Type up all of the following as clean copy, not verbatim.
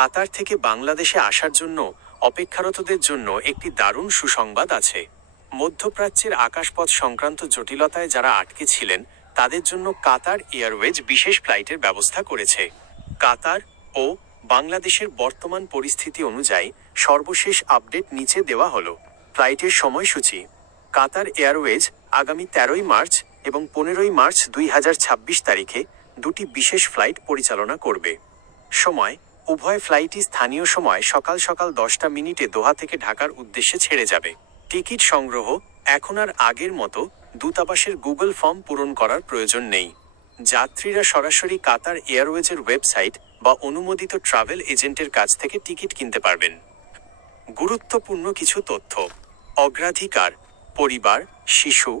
কাতার থেকে বাংলাদেশে আসার জন্য অপেক্ষারতদের জন্য একটি দারুণ সুসংবাদ আছে। মধ্যপ্রাচ্যের আকাশপথ সংক্রান্ত জটিলতায় যারা আটকে ছিলেন তাদের জন্য কাতার এয়ারওয়েজ বিশেষ ফ্লাইটের ব্যবস্থা করেছে। কাতার ও বাংলাদেশের বর্তমান পরিস্থিতি অনুযায়ী সর্বশেষ আপডেট নিচে দেওয়া হলো। ফ্লাইটের সময়সূচি: কাতার এয়ারওয়েজ আগামী 13ই মার্চ এবং 15ই মার্চ 2026 তারিখে দুটি বিশেষ ফ্লাইট পরিচালনা করবে। সময়: উভয় ফ্লাইটই স্থানীয় সময় সকাল 10টা মিনিটে দোহা থেকে ঢাকার উদ্দেশ্যে ছেড়ে যাবে। টিকিট সংগ্রহ: এখন আর আগের মতো দূতাবাসের গুগল ফর্ম পূরণ করার প্রয়োজন নেই। যাত্রীরা সরাসরি কাতার এয়ারওয়েজের ওয়েবসাইট বা অনুমোদিত ট্রাভেল এজেন্টের কাছ থেকে টিকিট কিনতে পারবেন। গুরুত্বপূর্ণ কিছু তথ্য: অগ্রাধিকার: পরিবার, শিশু,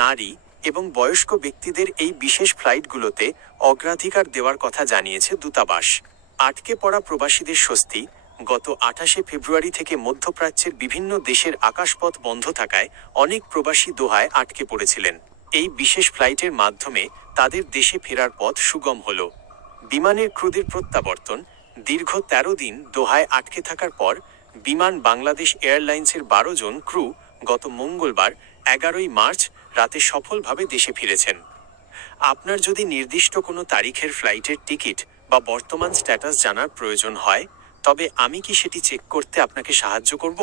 নারী এবং বয়স্ক ব্যক্তিদের এই বিশেষ ফ্লাইটগুলোতে অগ্রাধিকার দেওয়ার কথা জানিয়েছে দূতাবাস। আটকে পড়া প্রবাসীদের স্বস্তি: গত 28শে ফেব্রুয়ারি থেকে মধ্যপ্রাচ্যের বিভিন্ন দেশের আকাশপথ বন্ধ থাকায় অনেক প্রবাসী দোহায় আটকে পড়েছিলেন। এই বিশেষ ফ্লাইটের মাধ্যমে তাদের দেশে ফেরার পথ সুগম হল। বিমানের ক্রুদের প্রত্যাবর্তন: দীর্ঘ 13 দিন দোহায় আটকে থাকার পর বিমান বাংলাদেশ এয়ারলাইন্সের 12 জন ক্রু গত মঙ্গলবার 11ই মার্চ রাতে সফলভাবে দেশে ফিরেছেন। আপনার যদি নির্দিষ্ট কোনো তারিখের ফ্লাইটের টিকিট বা বর্তমান স্ট্যাটাস জানার প্রয়োজন হয়, তবে আমি কি সেটি চেক করতে আপনাকে সাহায্য করব?